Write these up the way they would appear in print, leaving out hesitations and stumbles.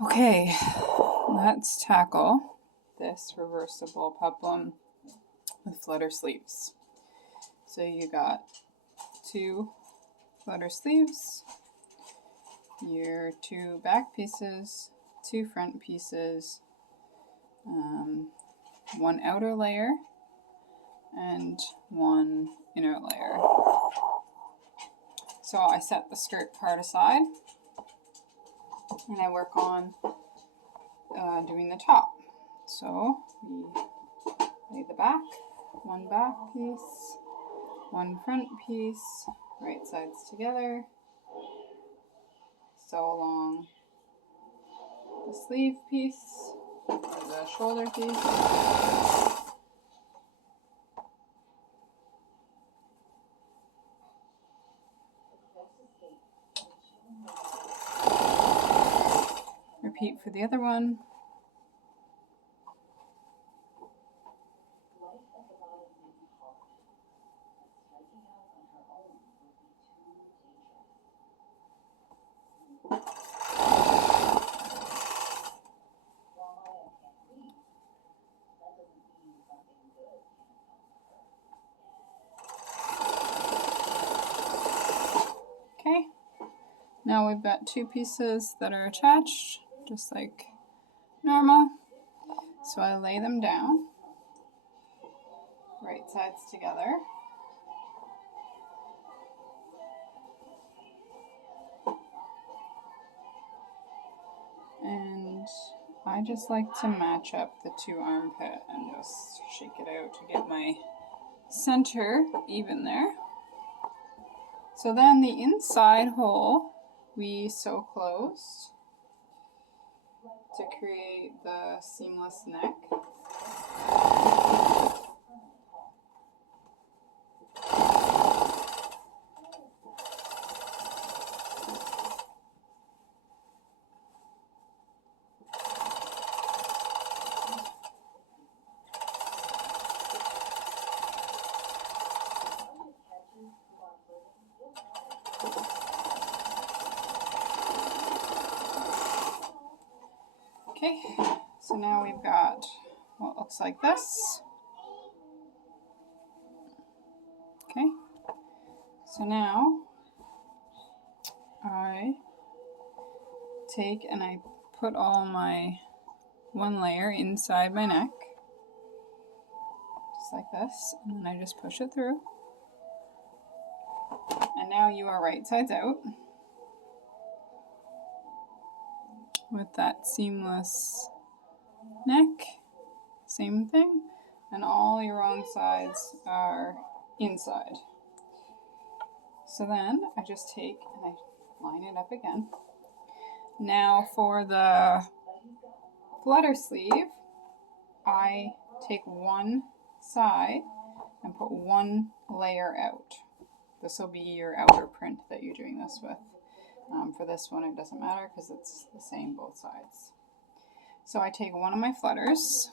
Okay, let's tackle this reversible peplum with flutter sleeves. So you got 2 flutter sleeves, your 2 back pieces, 2 front pieces, 1 outer layer, and 1 inner layer. So I set the skirt part aside, and I work on doing the top. So we lay the back, 1 back piece, 1 front piece, right sides together, sew along the sleeve piece, or the shoulder piece. Repeat for the other one. Okay, now we've got 2 pieces that are attached, just like normal. So I lay them down, right sides together. And I just like to match up the 2 armpit and just shake it out to get my center even there. So then the inside hole we sew closed to create the seamless neck. Okay, so now we've got what looks like this. Okay, so now I take and I put all my 1 layer inside my neck, just like this, and then I just push it through. And now you are right sides out with that seamless neck, same thing, and all your wrong sides are inside. So then I just take and I line it up again. Now for the flutter sleeve, I take 1 side and put 1 layer out. This will be your outer print that you're doing this with. For this one it doesn't matter because it's the same both sides. So I take one of my flutters,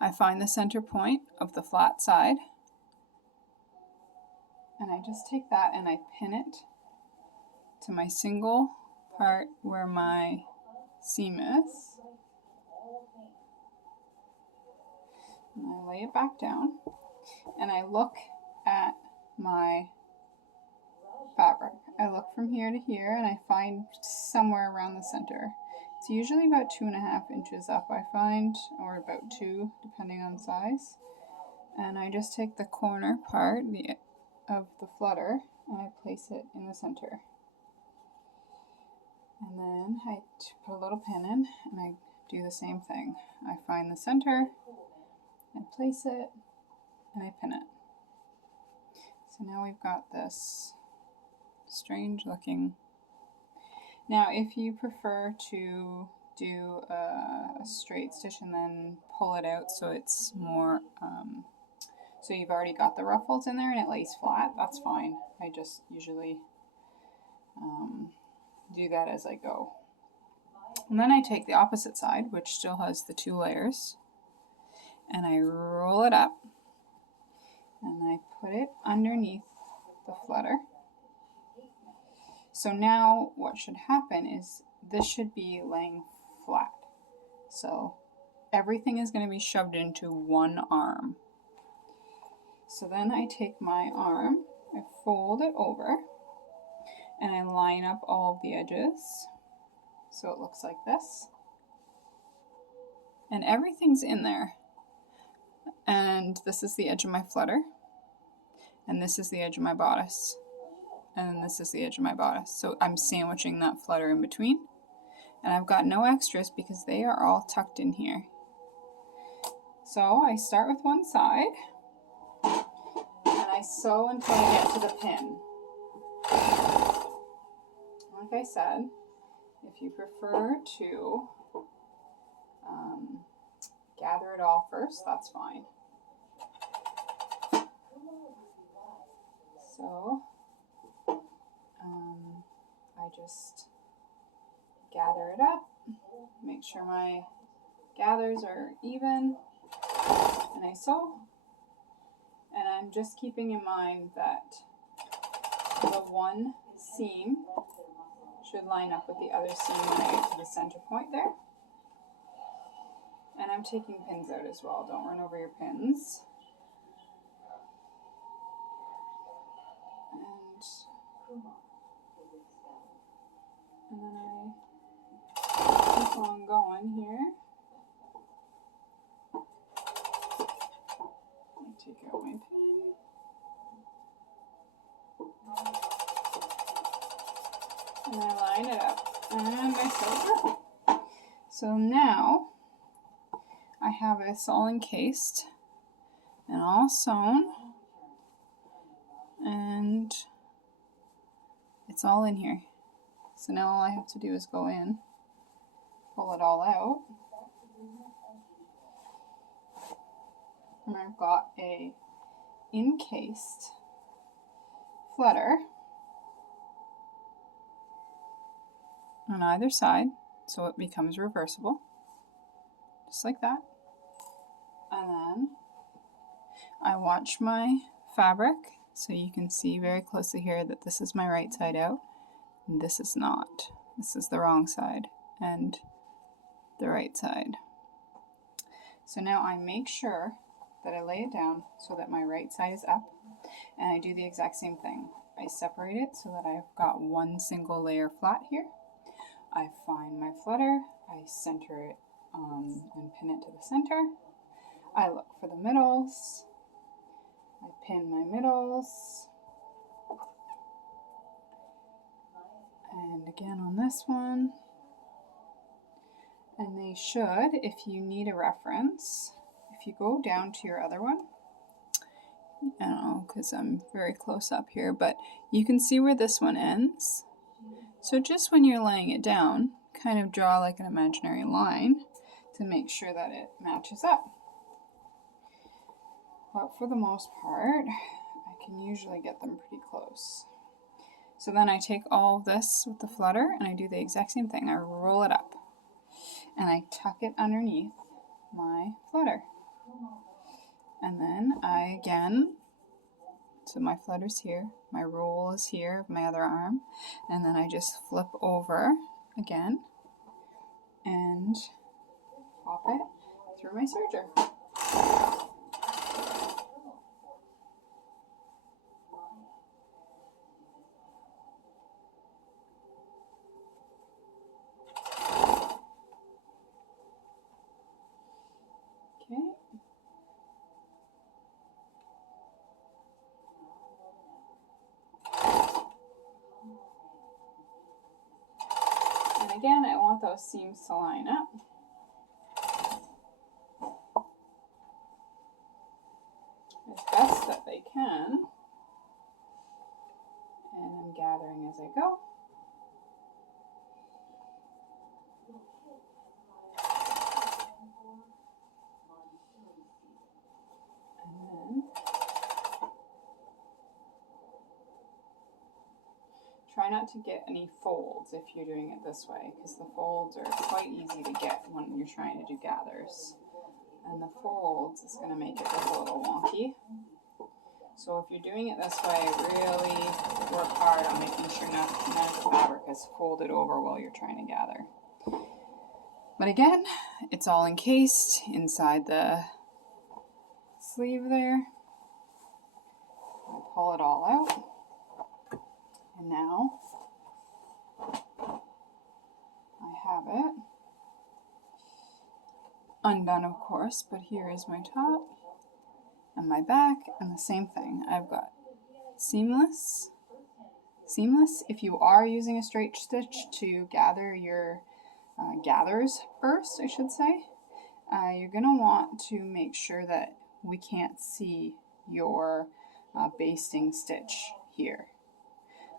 I find the center point of the flat side, and I just take that and I pin it to my single part where my seam is. And I lay it back down and I look at my fabric. I look from here to here and I find somewhere around the center. It's usually about 2.5 inches up, I find, or about 2 depending on size. And I just take the corner part of the flutter and I place it in the center. And then I put a little pin in and I do the same thing. I find the center, I place it, and I pin it. So now we've got this strange looking. Now if you prefer to do a straight stitch and then pull it out so it's more, so you've already got the ruffles in there and it lays flat, that's fine. I just usually do that as I go. And then I take the opposite side, which still has the 2 layers, and I roll it up and I put it underneath the flutter. So now what should happen is this should be laying flat. So everything is going to be shoved into one arm. So then I take my arm, I fold it over, and I line up all of the edges so it looks like this. And everything's in there. And this is the edge of my flutter, and this is the edge of my bodice, and then this is the edge of my bodice. So I'm sandwiching that flutter in between, and I've got no extras because they are all tucked in here. So I start with one side, and I sew until I get to the pin. Like I said, if you prefer to gather it all first, that's fine. So I just gather it up, make sure my gathers are even, and I sew. And I'm just keeping in mind that the one seam should line up with the other seam when I get to the center point there. And I'm taking pins out as well. Don't run over your pins. And then I keep on going here. I take out my pin. And I line it up. And I sew it. So now I have this all encased and all sewn. And it's all in here. So now all I have to do is go in, pull it all out, and I've got a encased flutter on either side, so it becomes reversible, just like that. And then I watch my fabric, so you can see very closely here that this is my right side out, and this is not. This is the wrong side and the right side. So now I make sure that I lay it down so that my right side is up, and I do the exact same thing. I separate it so that I've got one single layer flat here. I find my flutter, I center it and pin it to the center. I look for the middles, I pin my middles, and again on this one. And they should, if you need a reference, if you go down to your other one, I don't know because I'm very close up here, but you can see where this one ends. So just when you're laying it down, kind of draw like an imaginary line to make sure that it matches up. But for the most part, I can usually get them pretty close. So then I take all of this with the flutter and I do the exact same thing. I roll it up and I tuck it underneath my flutter. And then I again, so my flutter's here, my roll is here of my other arm, and then I just flip over again and pop it through my serger. Okay. And again, I want those seams to line up. As best that they can. And I'm gathering as I go. And then try not to get any folds if you're doing it this way, because the folds are quite easy to get when you're trying to do gathers. And the folds is going to make it look a little wonky. So if you're doing it this way, really work hard on making sure none of the fabric is folded over while you're trying to gather. But again, it's all encased inside the sleeve there. I pull it all out. And now I have it undone, of course, but here is my top and my back, and the same thing. I've got seamless. If you are using a straight stitch to gather your gathers first, I should say, you're going to want to make sure that we can't see your basting stitch here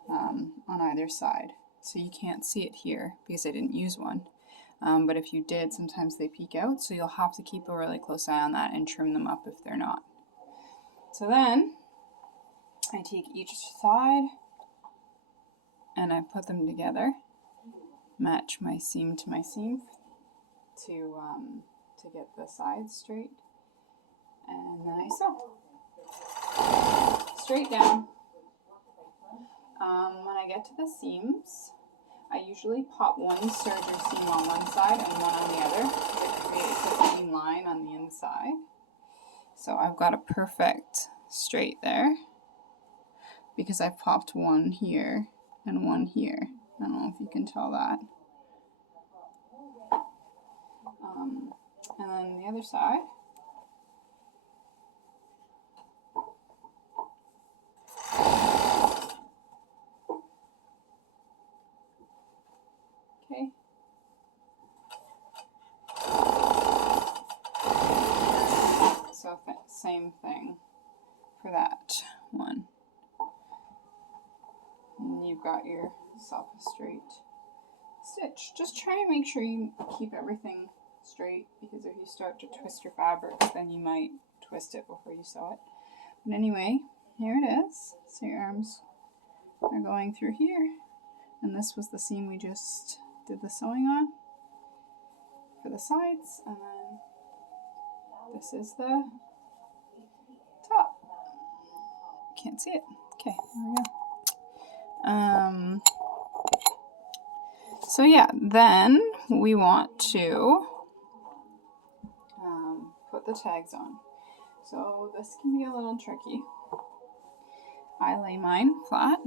on either side. So you can't see it here because I didn't use one. But if you did, sometimes they peek out, so you'll have to keep a really close eye on that and trim them up if they're not. So then I take each side and I put them together, match my seam to my seam to get the sides straight, and then I sew straight down. When I get to the seams, I usually pop one serger seam on one side and one on the other to create a clean line on the inside. So I've got a perfect straight there because I popped one here and one here. I don't know if you can tell that. And then the other side. Okay. So same thing for that one. And you've got yourself a straight stitch. Just try and make sure you keep everything straight, because if you start to twist your fabric, then you might twist it before you sew it. But anyway, here it is. So your arms are going through here, and this was the seam we just did the sewing on for the sides, and then this is the top. Can't see it. Okay, there we go. So yeah, then we want to put the tags on. So this can be a little tricky. I lay mine flat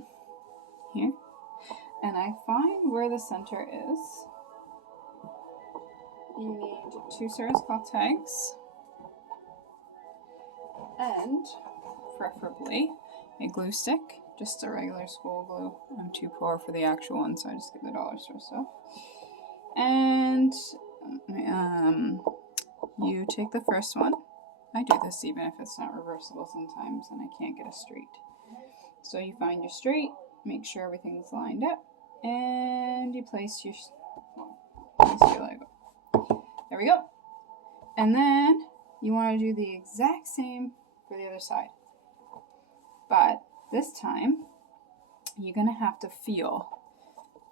here, and I find where the center is. You need 2 service cloth tags, and preferably a glue stick, just a regular school glue. I'm too poor for the actual one, so I just get the dollar store stuff. And you take the first one. I do this even if it's not reversible sometimes and I can't get a straight. So you find your straight, make sure everything's lined up, and you place your leg. There we go. And then you want to do the exact same for the other side. But this time, you're going to have to feel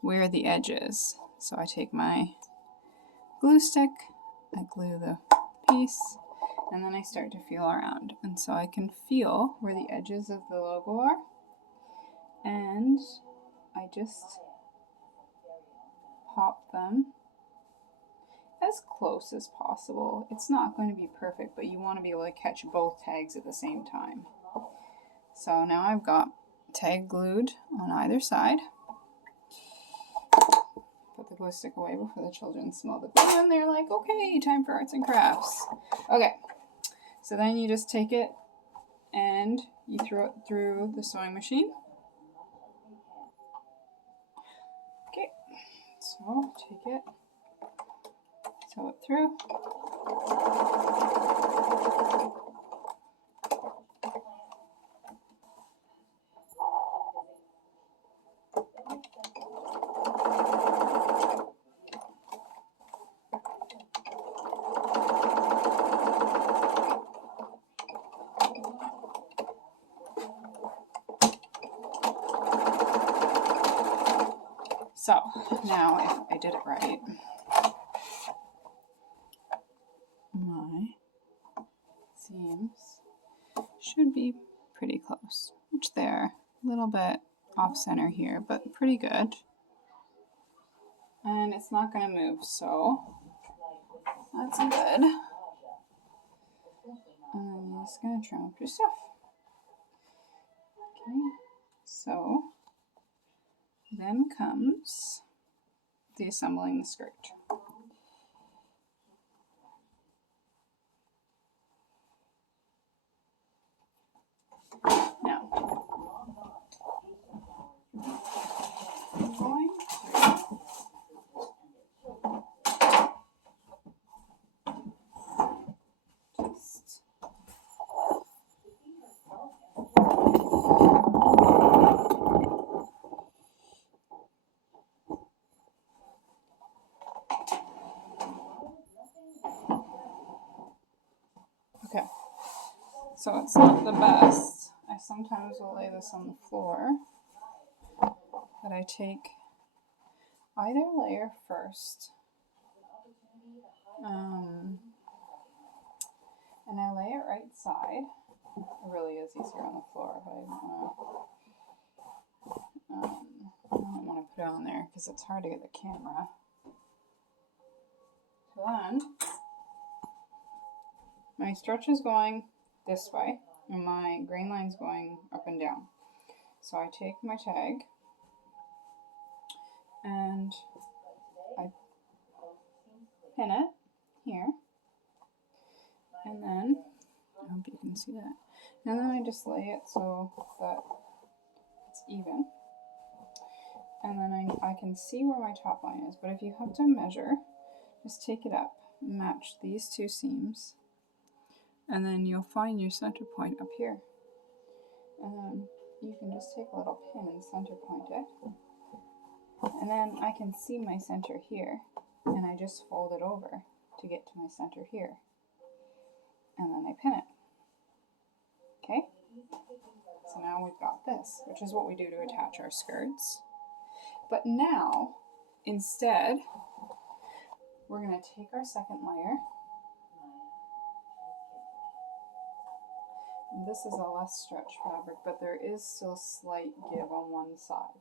where the edge is. So I take my glue stick, I glue the piece, and then I start to feel around. And so I can feel where the edges of the logo are, and I just pop them as close as possible. It's not going to be perfect, but you want to be able to catch both tags at the same time. So now I've got tag glued on either side. Put the glue stick away before the children smell the glue and they're like, okay, time for arts and crafts. Okay, so then you just take it and you throw it through the sewing machine. Okay, so take it, sew it through. So now if I did it right, my seams should be pretty close, which they're a little bit off center here, but pretty good. And it's not going to move, so that's good. And I'm just going to trim up your stuff. Okay, so then comes deassembling the skirt. Now, I'm going to just okay, so it's not the best. I sometimes will lay this on the floor, but I take either layer first, and I lay it right side. It really is easier on the floor, but I don't want to put it on there because it's hard to get the camera. So then, my stretch is going this way, and my grain line's going up and down. So I take my tag, and I pin it here, and then, I hope you can see that, and then I just lay it so that it's even, and then I can see where my top line is, but if you have to measure, just take it up, match these two seams, and then you'll find your center point up here, and then you can just take a little pin and center point it, and then I can see my center here, and I just fold it over to get to my center here, and then I pin it. Okay, so now we've got this, which is what we do to attach our skirts. But now, instead, we're going to take our second layer. And this is a less stretch fabric, but there is still slight give on one side.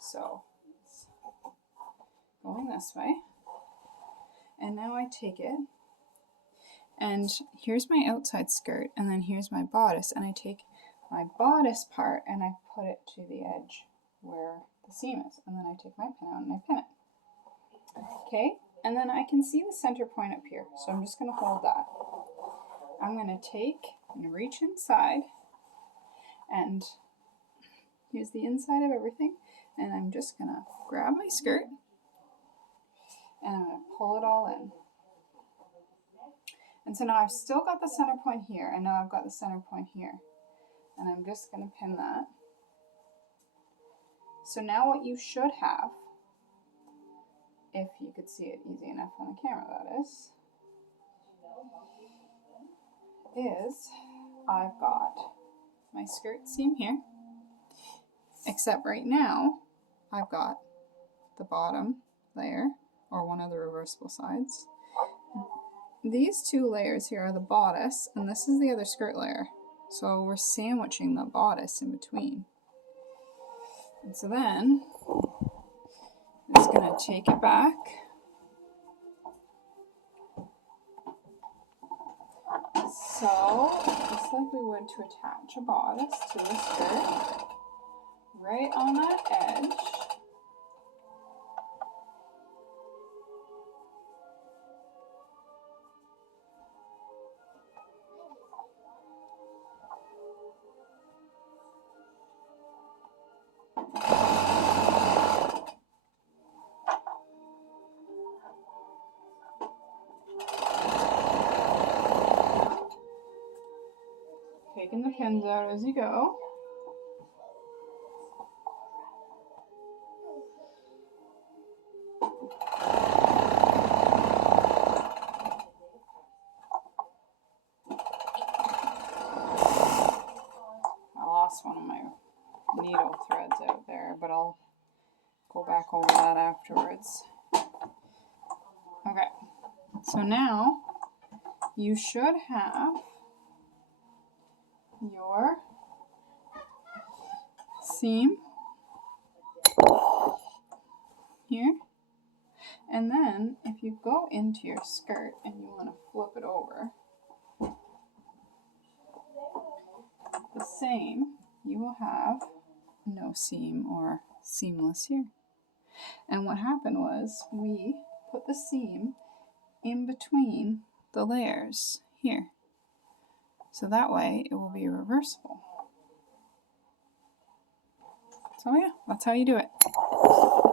So it's going this way. And now I take it, and here's my outside skirt, and then here's my bodice, and I take my bodice part and I put it to the edge where the seam is, and then I take my pin out and I pin it. Okay, and then I can see the center point up here, so I'm just going to hold that. I'm going to take and reach inside, and here's the inside of everything, and I'm just going to grab my skirt and I'm going to pull it all in. And so now I've still got the center point here, and now I've got the center point here, and I'm just going to pin that. So now what you should have, if you could see it easy enough on the camera, that is I've got my skirt seam here, except right now I've got the bottom layer, or one of the reversible sides. These two layers here are the bodice, and this is the other skirt layer. So we're sandwiching the bodice in between. And so then, I'm just going to take it back. So, just like we would to attach a bodice to a skirt, right on that edge, taking the pins out as you go. I lost one of my needle threads out there, but I'll go back over that afterwards. Okay, so now you should have your seam here. And then if you go into your skirt and you want to flip it over, the same, you will have no seam or seamless here. And what happened was we put the seam in between the layers here. So that way it will be reversible. So yeah, that's how you do it.